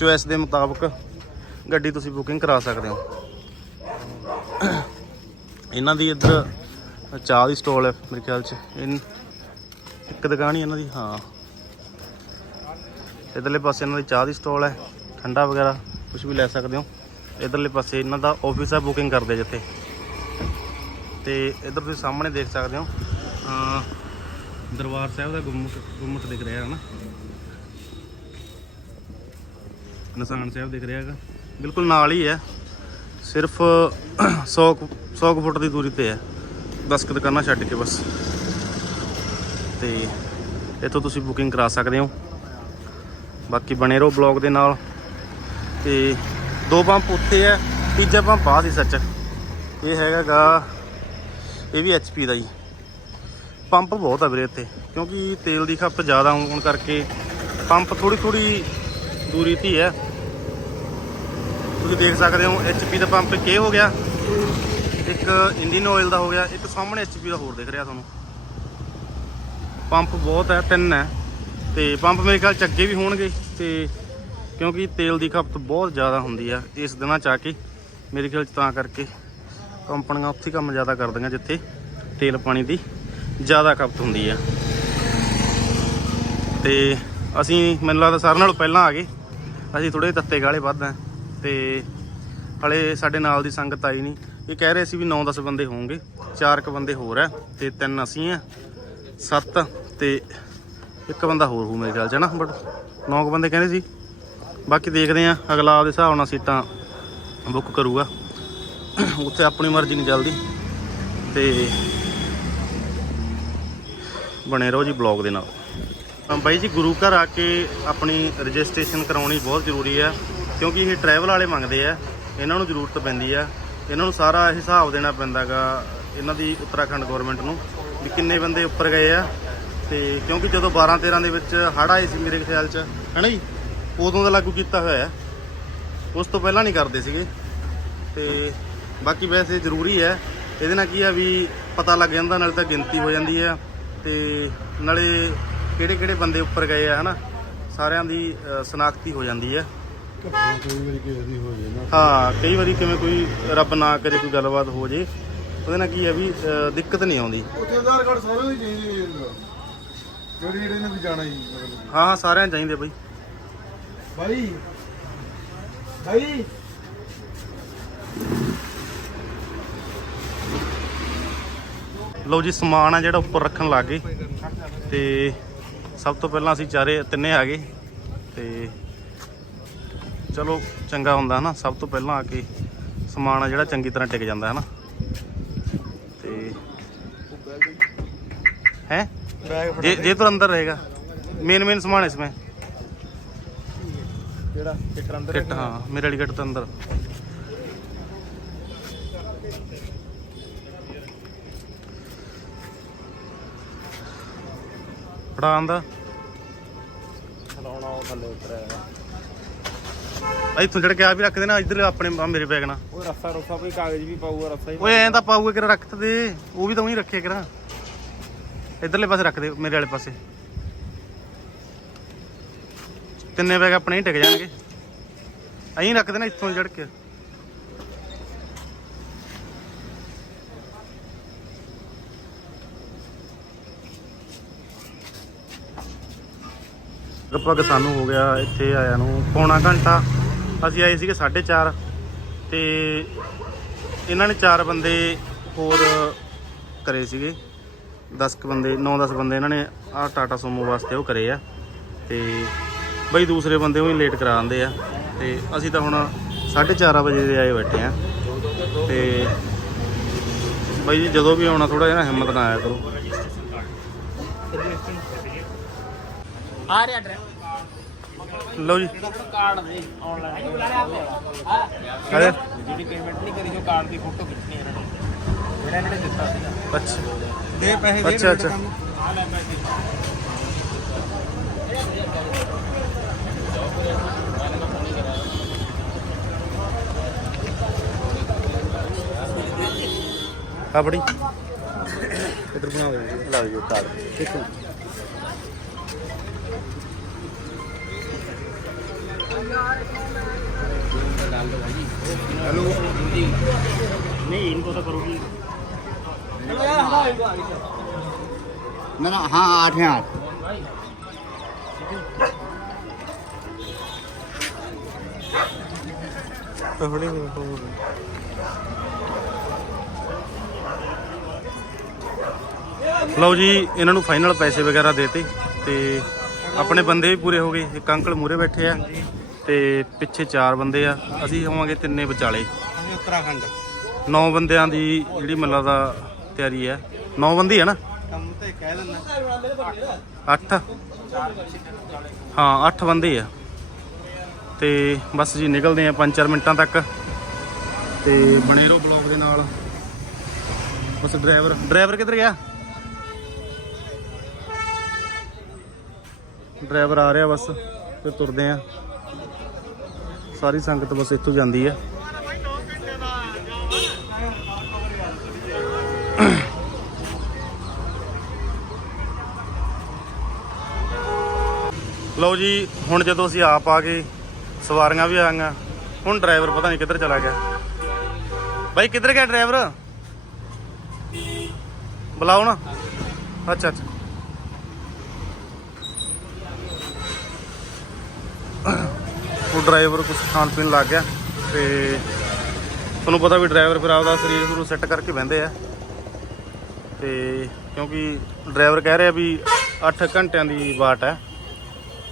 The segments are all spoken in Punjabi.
ਚੋਇਸ ਦੇ ਮੁਤਾਬਕ ਗੱਡੀ ਤੁਸੀਂ ਬੁਕਿੰਗ ਕਰਾ ਸਕਦੇ ਹੋ। ਇਹਨਾਂ ਦੀ ਇੱਧਰ ਚਾਹ ਦੀ ਸਟਾਲ ਹੈ ਮੇਰੇ ਖਿਆਲ 'ਚ। ਇਨ- ਇੱਕ ਦੁਕਾਨ ਹੀ ਇਹਨਾਂ ਦੀ, ਹਾਂ। ਇਧਰਲੇ ਪਾਸੇ ਇਹਨਾਂ ਦੀ ਚਾਹ ਦੀ ਸਟਾਲ ਹੈ, ਠੰਡਾ ਵਗੈਰਾ ਕੁਝ ਵੀ ਲੈ ਸਕਦੇ ਹੋ। ਇਧਰਲੇ ਪਾਸੇ ਇਹਨਾਂ ਦਾ ਆਫਿਸ ਹੈ ਬੁਕਿੰਗ ਕਰਦੇ ਜਿੱਥੇ। ਤੇ ਇਧਰ ਤੁਸੀਂ ਸਾਹਮਣੇ ਦੇਖ ਸਕਦੇ ਹੋ ਦਰਬਾਰ ਸਾਹਿਬ ਦਾ ਗੁੰਮਟ ਗੁੰਮਟ ਦਿਖ ਰਿਹਾ ਹੈ ਨਾ। ਨਿਸ਼ਾਨ ਸਾਹਿਬ ਦਿਖ ਰਿਹਾ ਹੈਗਾ। ਬਿਲਕੁਲ ਨਾਲ ਹੀ ਹੈ। ਸਿਰਫ 100 ਕੁ- 100 ਕੁ ਫੁੱਟ ਦੀ ਦੂਰੀ ਤੇ ਹੈ। 10 ਕੁ ਦੁਕਾਨਾਂ ਛੱਡ ਕੇ ਬਸ। ਤੇ ਇੱਥੋਂ ਤੁਸੀਂ ਬੁਕਿੰਗ ਕਰਾ ਸਕਦੇ ਹੋ। ਬਾਕੀ ਬਣੇ ਰਹੋ ਬਲੌਗ ਦੇ ਨਾਲ। ਤੇ ਦੋ ਪੰਪ ਉੱਥੇ ਹੈ, ਤੀਜਾ ਪੰਪ ਆ ਸੀ ਸੱਚ। ਇਹ ਹੈਗਾਗਾ, ਇਹ ਵੀ HP ਦਾ ਜੀ ਪੰਪ ਬਹੁਤ ਆ ਵੀਰੇ ਇੱਥੇ। ਕਿਉਂਕਿ ਤੇਲ ਦੀ ਖਪਤ ਜ਼ਿਆਦਾ ਹੋਣ ਕਰਕੇ ਪੰਪ ਥੋੜੀ ਥੋੜੀ ਦੂਰੀ ਤੇ ਹੈ। ਤੁਸੀਂ ਦੇਖ ਸਕਦੇ ਹੋ HP ਦਾ ਪੰਪ ਇੱਕ ਹੋ ਗਿਆ। ਇੱਕ ਇੰਡੀਅਨ ਆਇਲ ਦਾ ਹੋ ਗਿਆ, ਇੱਕ ਸਾਹਮਣੇ HP ਦਾ ਹੋਰ ਦਿਖ ਰਿਹਾ ਤੁਹਾਨੂੰ। ਪੰਪ ਬਹੁਤ ਹੈ, ਤਿੰਨ ਹੈ। ਤੇ ਪੰਪ ਮੇਰੇ ਖਿਆਲ ਚ ਅੱਗੇ ਵੀ ਹੋਣਗੇ, ਤੇ ਕਿਉਂਕਿ ਤੇਲ ਦੀ ਖਪਤ ਬਹੁਤ ਜ਼ਿਆਦਾ ਹੁੰਦੀ ਆ ਇਸ ਦਿਨਾਂ ਚ ਆ ਕੇ, ਮੇਰੇ ਖਿਆਲ ਚ ਤਾਂ ਕਰਕੇ ਕੰਪਨੀਆਂ ਉੱਥੇ ਕੰਮ ਜ਼ਿਆਦਾ ਕਰਦੀਆਂ ਜਿੱਥੇ ਤੇਲ ਪਾਣੀ ਦੀ ਜ਼ਿਆਦਾ ਖਪਤ ਹੁੰਦੀ ਆ। ਤੇ ਅਸੀਂ, ਮੈਨੂੰ ਲੱਗਦਾ ਸਾਰਿਆਂ ਨਾਲੋਂ ਪਹਿਲਾਂ ਆ ਗਏ। ਅਸੀਂ ਥੋੜੇ ਤੱਤੇ ਗਾਲੇ ਵੱਧ ਆ ਤੇ ਹਲੇ ਸਾਡੇ ਨਾਲ ਦੀ ਸੰਗਤ ਆਈ ਨਹੀਂ। ਇਹ ਕਹਿ ਰਹੇ ਸੀ ਵੀ 9-10 ਬੰਦੇ ਹੋਣਗੇ, ਚਾਰ ਕੁ ਬੰਦੇ ਹੋਰ ਆ ਤੇ ਤਿੰਨ ਅਸੀਂ ਆ ਸੱਤ ਤੇ ਇੱਕ ਬੰਦਾ ਹੋਰ ਹੋ ਮੇਰੇ ਖਿਆਲ ਚ ਨਾ? ਬਟ 9 ਕੁ ਬੰਦੇ ਕਹਿੰਦੇ ਸੀ। ਬਾਕੀ ਦੇਖਦੇ ਆ ਅਗਲਾ ਆਪਦੇ ਹਿਸਾਬ ਨਾਲ ਸੀਟਾਂ ਬੁੱਕ ਕਰੂਗਾ। ਉੱਥੇ ਆਪਣੀ ਮਰਜ਼ੀ ਨਹੀਂ ਚੱਲਦੀ ਤੇ ਬਣੇ ਰਹੋ ਜੀ ਬਲੌਗ ਦੇ ਨਾਲ। ਬਾਈ ਜੀ, ਗੁਰੂ ਘਰ ਆ ਕੇ ਆਪਣੀ ਰਜਿਸਟ੍ਰੇਸ਼ਨ ਕਰਾਉਣੀ ਬਹੁਤ ਜ਼ਰੂਰੀ ਆ, ਕਿਉਂਕਿ ਇਹ ਟਰੈਵਲ ਵਾਲੇ ਮੰਗਦੇ ਆ, ਇਹਨਾਂ ਨੂੰ ਜ਼ਰੂਰਤ ਪੈਂਦੀ ਆ। ਇਹਨਾਂ ਨੂੰ ਸਾਰਾ ਹਿਸਾਬ ਦੇਣਾ ਪੈਂਦਾਗਾ ਇਹਨਾਂ ਦੀ ਉੱਤਰਾਖੰਡ ਗਵਰਨਮੈਂਟ ਨੂੰ, ਵੀ ਕਿੰਨੇ ਬੰਦੇ ਉੱਪਰ ਗਏ ਆ। ਤੇ ਕਿਉਂਕਿ ਜਦੋਂ 12 13 ਦੇ ਵਿੱਚ ਹੜ੍ਹ ਆਏ ਸੀ ਮੇਰੇ ਖਿਆਲ 'ਚ, ਹੈ ਨਾ ਜੀ? ਉਦੋਂ ਦਾ ਲਾਗੂ ਕੀਤਾ ਹੋਇਆ। ਹੈ ਉਸ ਤੋਂ ਪਹਿਲਾਂ ਨਹੀਂ ਕਰਦੇ ਸੀਗੇ। ਤੇ ਬਾਕੀ ਵੈਸੇ ਜ਼ਰੂਰੀ ਹੈ ਇਹਦੇ ਨਾਲ ਕੀ ਆ ਵੀ ਪਤਾ ਲੱਗ ਜਾਂਦਾ, ਨਾਲੇ ਤਾਂ ਗਿਣਤੀ ਹੋ ਜਾਂਦੀ ਹੈ ਤੇ ਨਾਲੇ ਕਿਹੜੇ ਕਿਹੜੇ ਬੰਦੇ ਉੱਪਰ ਗਏ ਆ ਹਨਾ? ਸਾਰਿਆਂ ਦੀ ਅ, ਸ਼ਨਾਖਤੀ ਹੋ ਜਾਂਦੀ ਹੈ ਘਟਨਾ ਕੋਈ ਵਾਰੀ ਕਿਸੇ ਦੀ ਹੋ ਜੇ ਨਾ। ਹਾਂ ਕਈ ਵਾਰੀ ਕਿਵੇਂ ਕੋਈ ਰੱਬ ਨਾ ਕਰੇ ਕੋਈ ਗੱਲਬਾਤ ਹੋ ਜੇ ਉਹਦੇ ਨਾਲ ਕੀ ਹੈ ਵੀ ਅ, ਦਿੱਕਤ ਨਹੀਂ ਆਉਂਦੀ। ਉੱਥੇ ਆਧਾਰ ਕਾਰਡ ਸਾਰਿਆਂ ਦੀ ਚੇਂਜ ਹੋ ਜਾਂਦਾ ਜਿਹੜੀ ਜਿਹੜੇ ਨੇ ਵੀ ਜਾਣਾ ਹੀ ਮਤਲਬ। ਹਾਂ ਹਾਂ ਸਾਰਿਆਂ ਨੂੰ ਚਾਹੀਦੇ ਬਈ। ਭਾਈ ਭਾਈ ਲਓ ਜੀ ਸਮਾਨ ਆ ਜਿਹੜਾ ਉੱਪਰ ਰੱਖਣ ਲੱਗ ਗਏ। ਤੇ ਸਭ ਤੋਂ ਪਹਿਲਾਂ ਅਸੀਂ ਚਾਰੇ ਤਿੰਨੇ ਆ ਗਏ ਤੇ ਚਲੋ ਚੰਗਾ ਹੁੰਦਾ ਹੈ ਨਾ ਸਭ ਤੋਂ ਪਹਿਲਾਂ ਆ ਕੇ ਸਮਾਨ ਆ ਜਿਹੜਾ ਚੰਗੀ ਤਰ੍ਹਾਂ ਟਿਕ ਜਾਂਦਾ ਹੈ ਨਾ ਤੇ ਹੈ? ਜੇ ਜੇ ਤੁਰ ਅੰਦਰ ਰਹੇਗਾ। ਮੇਨ ਮੇਨ ਸਮਾਨ ਇਸ ਵਿੱਚ। ਕਿਹੜਾ? ਕਿੱਟ ਅੰਦਰ ਹਾਂ ਮੇਰੇ ਵਾਲੀ ਕਿੱਟ ਤਾਂ ਅੰਦਰ। ਖੜਾ ਆਂਦਾ ਖਲਾਉਣਾ ਉਹ ਥੱਲੇ ਉਤਰਿਆ ਭਾਈ ਤੂੰ ਚੜ ਕੇ ਆ ਵੀ ਰੱਖ ਦੇਣਾ ਇੱਧਰ ਆਪਣੇ ਮੇਰੇ ਬੈਗ ਨਾਲ। ਉਹ ਰੱਸਾ ਰੁੱਸਾ ਕੋਈ ਕਾਗਜ਼ ਵੀ ਪਾਊਗਾ ਰੱਸਾ ਹੀ ਓਏ ਐਂ ਤਾਂ ਪਾਊਗਾ ਕਿਰਾ ਰੱਖ ਤਾਂ ਦੇ ਉਹ ਵੀ ਤਾਂ ਉਹੀ ਰੱਖਿਆ ਕਿਰਾ ਇੱਧਰਲੇ ਪਾਸੇ ਰੱਖ ਮੇਰੇ ਵਾਲੇ ਪਾਸੇ। ਤਿੰਨੇ ਬੈਗ ਆਪਣੇ ਹੀ ਟਿਕ ਜਾਣਗੇ। ਐਂ ਰੱਖਦੇ ਦੇਣਾ ਇੱਥੋਂ ਚੜ ਕੇ ਲਗਭਗ ਸਾਨੂੰ ਹੋ ਗਿਆ ਇੱਥੇ ਆਇਆ ਨੂੰ ਪੌਣਾ ਘੰਟਾ। ਅਸੀਂ ਆਏ ਸੀਗੇ 4:30 ਤੇ ਇਹਨਾਂ ਨੇ ਚਾਰ ਬੰਦੇ ਹੋਰ ਕਰੇ ਸੀਗੇ। 10 ਕ ਬੰਦੇ 9-10 ਬੰਦੇ ਇਹਨਾਂ ਨੇ ਆਹ ਟਾਟਾ ਸੋਮੋ ਵਾਸਤੇ ਉਹ ਕਰੇ ਆ। ਤੇ ਬਈ ਦੂਸਰੇ ਬੰਦੇ ਉਹ ਹੀ ਲੇਟ ਕਰਾ ਦਿੰਦੇ ਆ। ਤੇ ਅਸੀਂ ਤਾਂ ਹੁਣ 4:30 ਵਜੇ ਦੇ ਆਏ ਬੈਠੇ ਆ। ਤੇ ਬਈ ਜੀ ਜਦੋਂ ਵੀ ਆਉਣਾ ਥੋੜਾ ਜਿਹਾ ਨਾ ਹਿੰਮਤ ਨਾਲ ਆਇਆ ਕਰੋ। ਆ ਰਿਹਾ ਡਰਾਈਵਰ ਲਓ ਜੀ। ਕਾਰਡ ਦੇ ਆਨਲਾਈਨ ਅਰੇ ਜਿਹੜੀ ਪੇਮੈਂਟ ਨਹੀਂ ਕਰੀ ਉਹ ਕਾਰਡ ਦੀ ਫੋਟੋ ਖਿੱਚਣੀ ਇਹਨਾਂ ਨੇ। ਜਿਹੜਾ ਇਹਨਾਂ ਨੇ ਦਿੱਤਾ ਸੀਗਾ। ਅੱਛਾ। ਦੇ ਪੈਸੇ ਅੱਛਾ ਅੱਛਾ। ਆ ਲੈ ਪੈਸੇ। ਆ ਬੜੀ ਇਧਰ ਬਣਾ ਦੇ ਲਾ ਦਿਓ ਕਾਰਡ ਠੀਕ ਹੈ हेलो नहीं इनको तो करोगी ना ना हाँ आठ हैं आठ ਲਓ ਜੀ ਇਹਨਾਂ ਨੂੰ ਫਾਈਨਲ ਪੈਸੇ ਵਗੈਰਾ ਦੇਤੇ ਤੇ ਆਪਣੇ ਬੰਦੇ ਵੀ ਪੂਰੇ ਹੋ ਗਏ ਇੱਕ ਅੰਕਲ ਮੂਰੇ ਬੈਠੇ ਆ ਤੇ ਪਿੱਛੇ ਚਾਰ ਬੰਦੇ ਆ। ਅਸੀਂ ਹੋਵਾਂਗੇ ਤਿੰਨੇ ਵਿਚਾਲੇ। ਅਸੀਂ ਉੱਤਰਾਖੰਡ। ਨੌ ਬੰਦਿਆਂ ਦੀ ਜਿਹੜੀ ਮੱਲਾ ਦਾ ਤਿਆਰੀ ਹੈ। ਨੌ ਬੰਦੀ ਹੈ ਨਾ? ਕੰਮ ਤੇ ਕਹਿ ਦਿੰਦਾ 8 ਹਾਂ 8 ਬੰਦੇ ਆ। ਤੇ ਬਸ ਜੀ ਨਿਕਲਦੇ ਆ 5-4 ਮਿੰਟਾਂ ਤੱਕ। ਤੇ ਬਣੇ ਰਹੋ ਬਲੌਗ ਦੇ ਨਾਲ। ਬਸ ਡਰਾਈਵਰ ਡਰਾਈਵਰ ਕਿੱਧਰ ਗਿਆ? ਡਰਾਈਵਰ ਆ ਰਿਹਾ ਬਸ ਫਿਰ ਤੁਰਦੇ ਆ। ਸਾਰੀ ਸੰਗਤ ਬਸ ਇੱਥੋਂ ਜਾਂਦੀ ਹੈ। ਲਓ ਜੀ, ਹੁਣ ਜਦੋਂ ਅਸੀਂ ਆਪ ਆ ਗਏ, ਸਵਾਰੀਆਂ ਵੀ ਆ ਗਈਆਂ। ਹੁਣ ਡਰਾਈਵਰ ਪਤਾ ਨਹੀਂ ਕਿੱਧਰ ਚਲਾ ਗਿਆ। ਬਾਈ, ਕਿੱਧਰ ਗਿਆ ਡਰਾਈਵਰ? ਬੁਲਾਓ ਨਾ। ਅੱਛਾ ਅੱਛਾ। ਉਹ ਡਰਾਈਵਰ ਕੁਝ ਖਾਣ ਪੀਣ ਲੱਗ ਗਿਆ ਤੇ ਤੁਹਾਨੂੰ ਪਤਾ ਵੀ ਡਰਾਈਵਰ ਫਿਰ ਆਪਦਾ ਸਰੀਰ ਨੂੰ ਸੈੱਟ ਕਰਕੇ ਬਹਿੰਦੇ ਆ। ਤੇ ਕਿਉਂਕਿ ਡਰਾਈਵਰ ਕਹਿ ਰਿਹਾ ਵੀ 8 ਘੰਟਿਆਂ ਦੀ ਬਾਟ ਹੈ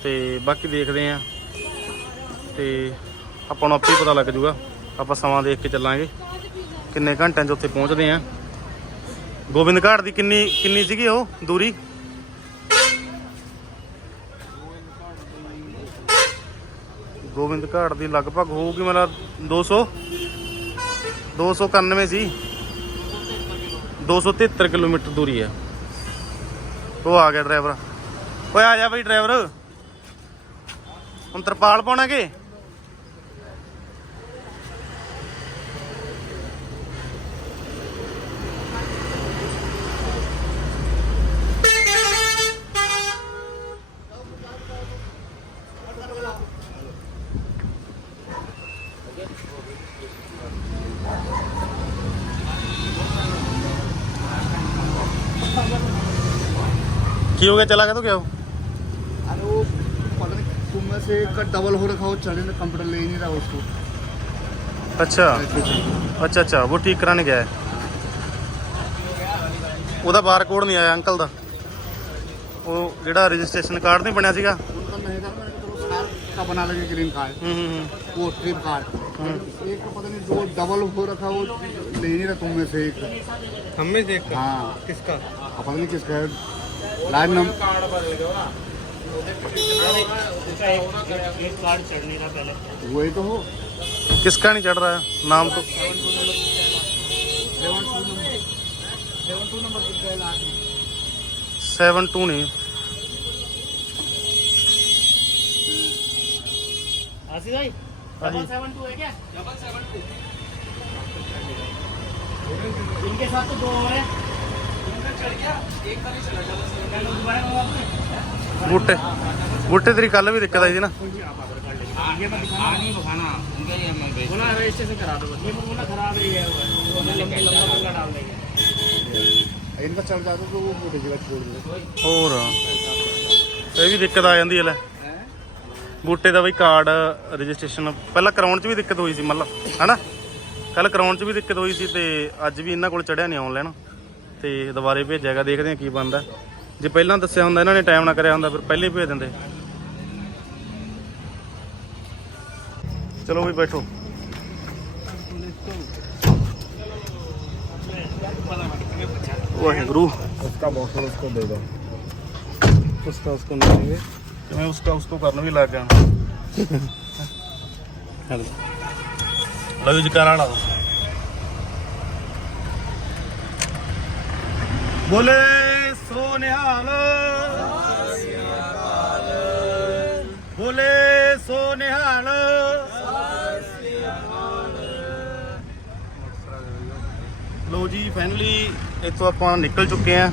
ਤੇ ਬਾਕੀ ਦੇਖਦੇ ਆ। ਤੇ ਆਪਾਂ ਨੂੰ ਆਪੇ ਹੀ ਪਤਾ ਲੱਗ ਜੂਗਾ ਆਪਾਂ ਸਮਾਂ ਦੇਖ ਕੇ ਚੱਲਾਂਗੇ ਕਿੰਨੇ ਘੰਟਿਆਂ 'ਚ ਉੱਥੇ ਪਹੁੰਚਦੇ ਆ। ਗੋਬਿੰਦ ਘਾਟ ਦੀ ਕਿੰਨੀ ਕਿੰਨੀ ਸੀਗੀ ਉਹ ਦੂਰੀ? ਗੋਬਿੰਦ ਘਾਟ ਦੀ ਲਗਭਗ ਹੋਊਗੀ ਮੇਰਾ 200 291 ਸੀ 273 ਕਿਲੋਮੀਟਰ ਦੂਰੀ ਹੈ। ਉਹ ਆ ਗਿਆ ਡਰਾਈਵਰ ਓਏ ਆ ਜਾ ਬਈ ਡਰਾਈਵਰ ਹੁਣ ਤਰਪਾਲ ਪਾਉਣਾ ਕਿ? ਕੀ ਹੋ ਗਿਆ ਚਲਾ ਗਿਆ ਤੂੰ ਕਿਉਂ अरे वो पता नहीं तुम में से एक का डबल हो रखा हो चले ना कंप्यूटर ले ही नहीं रहा उसको ਅੱਛਾ ਅੱਛਾ ਅੱਛਾ ਉਹ ਠੀਕ ਕਰਾਣੇ ਗਿਆ ਹੈ ਉਹਦਾ ਬਾਰਕੋਡ ਨਹੀਂ ਆਇਆ ਅੰਕਲ ਦਾ ਉਹ ਜਿਹੜਾ ਰਜਿਸਟ੍ਰੇਸ਼ਨ ਕਾਰਡ ਨਹੀਂ ਬਣਿਆ ਸੀਗਾ उनका नहीं था मैंने कहा, चलो कार का बना लगे ग्रीन कार्ड ਹੂੰ ਹੂੰ ਹੂੰ वो ट्रिप कार्ड एक का पता नहीं जो डबल हो रखा वो ले ही नहीं रहा तुम में से एक हम में देख हाँ किसका अब पता नहीं किसका है लाइव नंबर कार्ड बदल दो ना वही तो हो। किसका नहीं चढ़ रहा है? नाम तो। सेवन टू नहीं। भाई हाँ डबल सेवन टू है क्या? डबल सेवन टू इनके साथ तो दो और है। बूटे बूटे तेरी कल भी दिक्कत आई थी ना आगे पर दिखाना आगे बखाना उनका ही हम बोला रजिस्ट्रेशन करा दो बस ये बोला खराब है ये हुआ है बोला लंबा लंबा पंगा डाल देंगे इनका चल जाता तो वो मोटी जगह छोड़ दे ਹੋਰ ਇਹ ਵੀ ਦਿੱਕਤ ਆ ਜਾਂਦੀ ਹੈ ਲੈ ਬੂਟੇ ਦਾ ਬਈ ਕਾਰਡ ਰਜਿਸਟ੍ਰੇਸ਼ਨ ਪਹਿਲਾਂ ਕਰਾਉਣ 'ਚ ਵੀ ਦਿੱਕਤ ਹੋਈ ਸੀ ਮਤਲਬ ਹਨਾ ਕੱਲ ਕਰਾਉਣ 'ਚ ਵੀ ਦਿੱਕਤ ਹੋਈ ਸੀ ਤੇ ਅੱਜ ਵੀ ਇਹਨਾਂ ਕੋਲ ਚੜਿਆ ਨਹੀਂ ਆਨਲਾਈਨ ਤੇ ਦੁਬਾਰੇ ਭੇਜਿਆਗਾ ਦੇਖਦੇ ਹਾਂ ਕੀ ਬਣਦਾ ਜੇ ਪਹਿਲਾਂ ਦੱਸਿਆ ਹੁੰਦਾ ਇਹਨਾਂ ਨੇ ਟਾਈਮ ਨਾ ਕਰਿਆ ਹੁੰਦਾ ਫਿਰ ਪਹਿਲੇ ਹੀ ਭੇਜ ਦਿੰਦੇ ਚਲੋ ਵੀ ਬੈਠੋ ਵਾਹਿਗੁਰੂ उसका बॉटल उसको दे दो उसका उसको नहीं देंगे तो मैं उसका उसको करने भी लग गया हेलो लो जी करा ला ਬੋਲੇ ਸੋ ਨਿਹਾਲ ਜੀ ਫਾਈਨਲੀ ਇਤੋਂ ਆਪਾਂ ਨਿਕਲ ਚੁੱਕੇ ਆ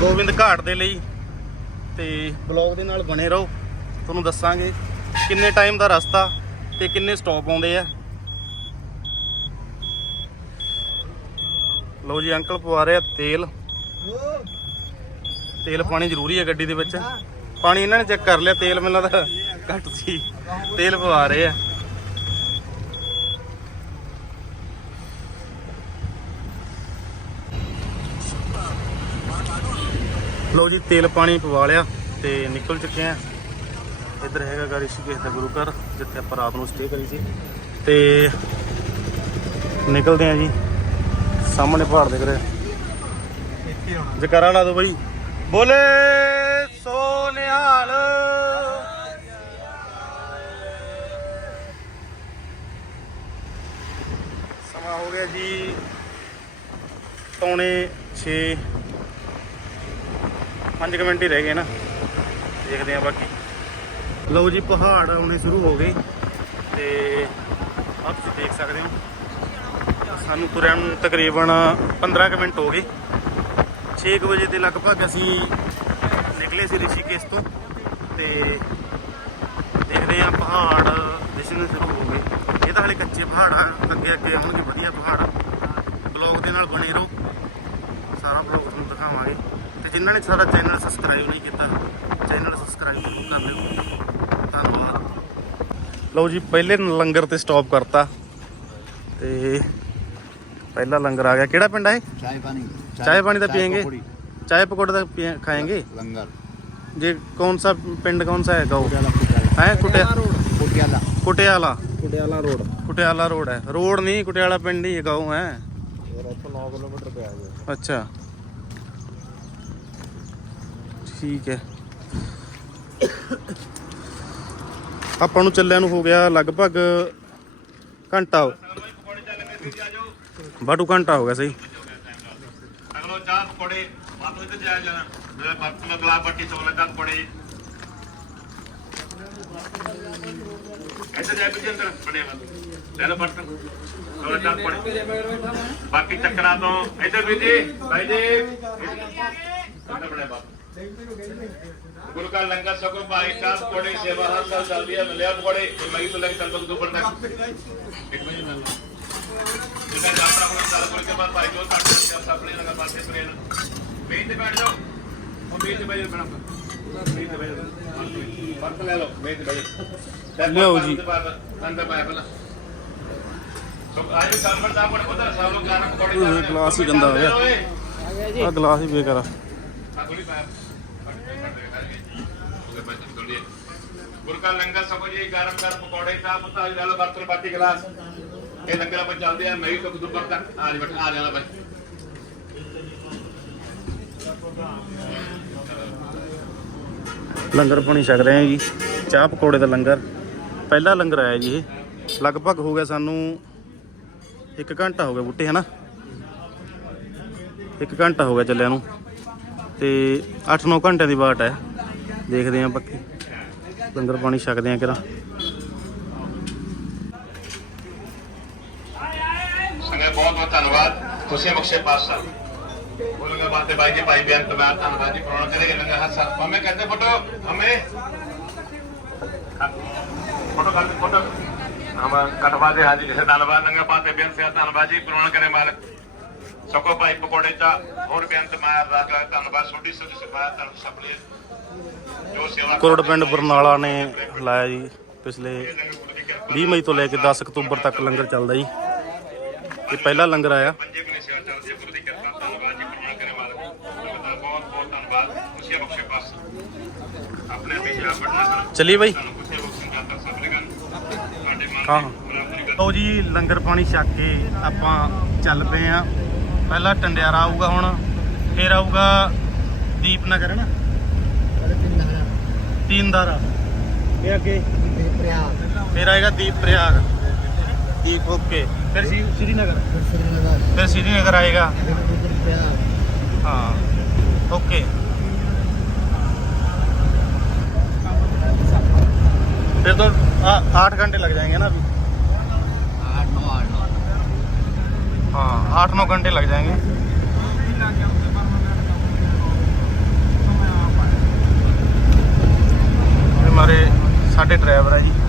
ਗੋਬਿੰਦ ਘਾਟ ਦੇ ਲਈ ਤੇ ਬਲੌਗ ਦੇ ਨਾਲ ਬਣੇ ਰਹੋ। ਤੁਹਾਨੂੰ ਦੱਸਾਂਗੇ ਕਿੰਨੇ ਟਾਈਮ ਦਾ ਰਸਤਾ ਤੇ ਕਿੰਨੇ ਸਟਾਪ ਆਉਂਦੇ ਆ। ਲਓ ਜੀ, ਅੰਕਲ ਪਵਾ ਰਹੇ ਆ ਤੇਲ। ਤੇਲ ਪਾਣੀ ਜ਼ਰੂਰੀ ਹੈ ਗੱਡੀ ਦੇ ਵਿੱਚ। ਪਾਣੀ ਇਹਨਾਂ ਨੇ ਚੈੱਕ ਕਰ ਲਿਆ, ਤੇਲ ਮੈਨੂੰ ਲੱਗਦਾ ਘੱਟ ਸੀ। ਤੇਲ ਪਵਾ ਰਹੇ ਆ। ਲਓ ਜੀ, ਤੇਲ ਪਾਣੀ ਪਵਾ ਲਿਆ ਤੇ ਨਿਕਲ ਚੁੱਕੇ ਆ। ਇੱਧਰ ਹੈਗਾ ਗਾ ਰਿਸ਼ੀਕੇਸ਼ ਦਾ ਗੁਰੂ ਘਰ, ਜਿੱਥੇ ਆਪਾਂ ਰਾਤ ਨੂੰ ਸਟੇ ਕਰੀ ਸੀ। ਤੇ ਨਿਕਲਦੇ ਆ ਜੀ। ਸਾਹਮਣੇ ਪਹਾੜ ਦਿਖ ਰਿਹਾ। ਜਕਾਰਾ ਲਾ ਦੋ ਬਈ। ਬੋਲੇ ਸੋ ਸਮਾਂ ਹੋ ਗਿਆ ਜੀ ਪੌਣੇ 6 5 ਮਿੰਟ ਹੀ ਰਹਿ ਗਏ ਨਾ। ਦੇਖਦੇ ਆ ਬਾਕੀ। ਲਓ ਜੀ, ਪਹਾੜ ਆਉਣੇ ਸ਼ੁਰੂ ਹੋ ਗਏ। ਤੇ ਆਪ ਤੁਸੀਂ ਦੇਖ ਸਕਦੇ ਹੋ। ਸਾਨੂੰ ਤੁਰਿਆਂ ਨੂੰ ਤਕਰੀਬਨ 15 ਕੁ ਮਿੰਟ ਹੋ ਗਏ। 6 ਕੁ ਵਜੇ ਦੇ ਲਗਭਗ ਅਸੀਂ ਨਿਕਲੇ ਸੀ ਰਿਸ਼ੀਕੇਸ਼ ਤੋਂ ਤੇ ਦੇਖਦੇ ਆ ਪਹਾੜ ਦਿਸਣੇ ਸ਼ੁਰੂ ਹੋ ਗਏ। ਇਹ ਤਾਂ ਹਲੇ ਕੱਚੇ ਪਹਾੜ ਆ, ਅੱਗੇ ਅੱਗੇ ਆਉਣਗੇ ਵਧੀਆ ਪਹਾੜ। ਬਲੌਗ ਦੇ ਨਾਲ ਬਣੇ ਰਹੋ। ਸਾਰਾ ਬਲੌਗ ਤੁਹਾਨੂੰ ਦਿਖਾਵਾਂਗੇ। ਤੇ ਜਿਨ੍ਹਾਂ ਨੇ ਸਾਡਾ ਚੈਨਲ ਸਬਸਕ੍ਰਾਈਬ ਨਹੀਂ ਕੀਤਾ ਚੈਨਲ ਸਬਸਕ੍ਰਾਈਬ ਜ਼ਰੂਰ ਕਰ ਲਿਓ ਧੰਨਵਾਦ। ਲਓ ਜੀ, ਪਹਿਲੇ ਲੰਗਰ ਤੇ ਸਟਾਪ ਕਰਤਾ। ਤੇ ਪਹਿਲਾ ਲੰਗਰ ਆ ਗਿਆ। ਕਿਹੜਾ ਪਿੰਡ ਹੈ ਚਾਹ ਪਾਣੀ। ਦਾ ਪੀਏਗੇ। ਚਾਹ ਪਕੌੜੇ ਦਾ ਖਾਏਗੇ? ਲੰਗਰ। ਜੇ ਕੌਣ ਸਾ ਪਿੰਡ ਕੌਣ ਸਾ ਹੈ ਗਾਉ ਹੈ ਕੁਟਿਆਲਾ। ਕੁਟਿਆਲਾ। ਕੁਟਿਆਲਾ ਰੋਡ। ਕੁਟਿਆਲਾ ਰੋਡ ਹੈ। ਰੋਡ ਨਹੀਂ ਕੁਟਿਆਲਾ ਪਿੰਡ ਹੀ ਗਾਉ ਹੈ? ਅੱਛਾ। ਠੀਕ ਹੈ। ਆਪਾਂ ਨੂੰ ਚੱਲਿਆਂ ਨੂੰ ਹੋ ਗਿਆ ਲਗਭਗ ਘੰਟਾ। ਬਾਟੂ ਘੰਟਾ ਹੋ ਗਿਆ ਸਹੀ ਅਗਲੋ ਚਾਹ ਪਕੌੜੇ ਵਾਪਸ ਤੇ ਜਾਇਆ ਜਾਣਾ ਮੇਰੇ ਬਾਪ ਮੈਂ ਗਲਾ ਪੱਟੀ ਤੋਂ ਲੱਗਾ ਪਕੌੜੇ ਐਸੇ ਜਾਇ ਵੀ ਅੰਦਰ ਬੜੇ ਵਾ ਲੈ ਲਓ ਬਰਤਨ ਥੋੜਾ ਚਾਹ ਪਕੌੜੇ ਬਾਕੀ ਚੱਕਰਾਂ ਤੋਂ ਇੱਧਰ ਵੀ ਜੀ ਭਾਈ ਜੀ ਅੰਦਰ ਬੜੇ ਬਾਪ ਗੁਰੂ ਕਾ ਲੰਗਰ ਸਕੋ ਭਾਈ ਚਾਹ ਪਕੌੜੇ ਸੇਵਾ ਹਰ ਸਾਲ ਚੱਲਦੀ ਹੈ ਮਿਲਿਆ ਪਕੌੜੇ ਮੈਂ ਤੋਂ ਲੈ ਕੇ ਚੱਲ ਦੋ ਪਰ ਤੱਕ ਇੱਕ ਵਜੇ ਮਿਲ ਜਿੱਦਾਂ ਯਾਤਰਾ ਹੁਣ ਕੋਲ ਕੇ ਬਾਅਦ ਭਾਈ ਜੋ ਸਾਡੇ ਨਾਲ ਆਪਣੇ ਲਗਾ ਪਾਸੇ ਪ੍ਰੇਨ ਮੇਨ ਤੇ ਬੈਠ ਜਾਓ ਉਹ ਮੇਨ ਤੇ ਬੈਠ ਜਾਓ ਮੇਨ ਤੇ ਬੈਠ ਜਾਓ ਵਰਤ ਲੈ ਲਓ ਮੇਨ ਤੇ ਬੈਠ ਲਿਆਓ ਜੀ। ਅੰਦਰ ਪਾਇਆ। ਪਹਿਲਾਂ ਦਾ ਗਲਾਸ ਹੀ ਗੰਦਾ ਹੋ ਗਿਆ। ਗਿਆ ਆ ਗਲਾਸ ਹੀ। ਬੇਕਾਰ ਆ ਗੁਰਕਾ ਲੰਗਰ ਜੀ ਗਰਮ ਗਰਮ ਪਕੌੜੇ ਚਾਹ ਪੁੱਤਾ ਲੈ ਲਓ ਬਰਤਨ ਬਾਟੀ ਗਲਾਸ। ਇਹ ਲੰਗਰ ਆਪਾਂ ਚੱਲਦੇ ਆ ਮੈਂ ਵੀ ਤੋਂ ਤੱਕ ਆ ਜੀ ਆ ਜਾਣਾ ਬਈ ਲੰਗਰ ਪਾਣੀ ਛਕ ਰਹੇ ਆ ਜੀ। ਚਾਹ ਪਕੌੜੇ ਦਾ ਲੰਗਰ। ਪਹਿਲਾ ਲੰਗਰ ਆਇਆ ਜੀ ਇਹ। ਲਗਭਗ ਹੋ ਗਿਆ ਸਾਨੂੰ 1 ਘੰਟਾ ਹੋ ਗਿਆ ਬੁੱਟੇ, ਹਨਾ? 1 ਘੰਟਾ ਹੋ ਗਿਆ ਚੱਲਿਆ ਨੂੰ। ਤੇ 8-9 ਘੰਟਿਆਂ ਦੀ ਬਾਟ ਹੈ। ਦੇਖਦੇ ਆਂ ਬਾਕੀ ਲੰਗਰ ਪਾਣੀ ਛਕਦੇ ਆਂ ਕਿਰਾ ਸੰਗੇ ਬਹੁਤ ਬਹੁਤ ਤੁਸੀਂ ਬਖਸ਼ੇ ਪਾਤਸ਼ਾਹ ਬੋਲੂੰਗਾ ਬਾਤੇ ਭਾਈ ਜੀ ਭਾਈ ਬੇਅੰਤ ਮੈਂ ਧੰਨਵਾਦ ਜੀ ਪ੍ਰੋਣ ਕਰੇਗੇ ਲੰਗਰ ਹੱਥ ਸਾਥ ਹਮੇ ਕਹਿੰਦੇ ਫੋਟੋ ਹਮੇ ਫੋਟੋ ਕਰ ਫੋਟੋ। ਹਮ ਕਟਵਾ ਦੇ ਹਾਜੀ ਜਿਸੇ ਧੰਨਵਾਦ ਲੰਗਰ ਬਾਤੇ ਬੇਅੰਤ ਸੇ ਧੰਨਵਾਦ ਜੀ ਪ੍ਰੋਣ ਕਰੇ ਮਾਲਕ। ਸਕੋ ਭਾਈ ਪਕੌੜੇ ਚਾ ਹੋਰ ਬੇਅੰਤ ਮਾਰ ਰਾਗਾ ਧੰਨਵਾਦ ਛੋਟੀ ਛੋਟੀ ਸਿਫਾਇਆ ਧੰਨ ਸਪਲੇ ਜੋ ਸੇਵਾ ਕੋਰੜ ਪਿੰਡ ਬਰਨਾਲਾ ਨੇ ਲਾਇਆ ਜੀ ਪਿਛਲੇ 20 ਮਈ ਤੋਂ ਲੈ ਕੇ 10 ਅਕਤੂਬਰ ਤੱਕ ਲੰਗਰ ਚੱਲਦਾ ਜੀ। ਇਹ ਪਹਿਲਾ ਲੰਗਰ ਆਇਆ। ਚੱਲਦੀ ਹੈ ਗੁਰੂ ਦੀ ਕਿਰਪਾ ਧੰਨਵਾਦ ਜੀ ਪ੍ਰਮਾਣ ਕਰੇ ਮਾਲਕ ਤੁਹਾਡਾ ਬਹੁਤ ਬਹੁਤ ਧੰਨਵਾਦ। ਤੁਸੀਂ ਬਖਸ਼ੇ ਪਾਸ ਆਪਣੇ ਪਿਛਲਾ ਪੜਨਾ ਕਰ ਚੱਲੀਏ ਬਾਈ। ਦਾ ਹਾਂ। ਲਓ ਜੀ ਲੰਗਰ ਪਾਣੀ ਛਕ ਕੇ ਆਪਾਂ ਚੱਲ ਪਏ ਆ। ਪਹਿਲਾ ਟੰਡਿਆਰਾ ਆਊਗਾ ਹੁਣ ਫਿਰ ਆਊਗਾ ਦੀਪਨਗਰ ਹੈ ਨਾ? ਤੀਨਦਾਰਾ। ਇਹ ਅੱਗੇ। ਫਿਰ ਆਏਗਾ ਦੀਪ ਪ੍ਰਯਾਗ। ਦੀਪ ਓਕੇ। फिर श्रीनगर। फिर श्रीनगर। आएगा। हाँ। ओके। फिर तो आठ घंटे लग जाएँगे ना अभी। हाँ आठ नौ घंटे लग जाएँगे। हमारे साढ़े ड्राइवर है जी।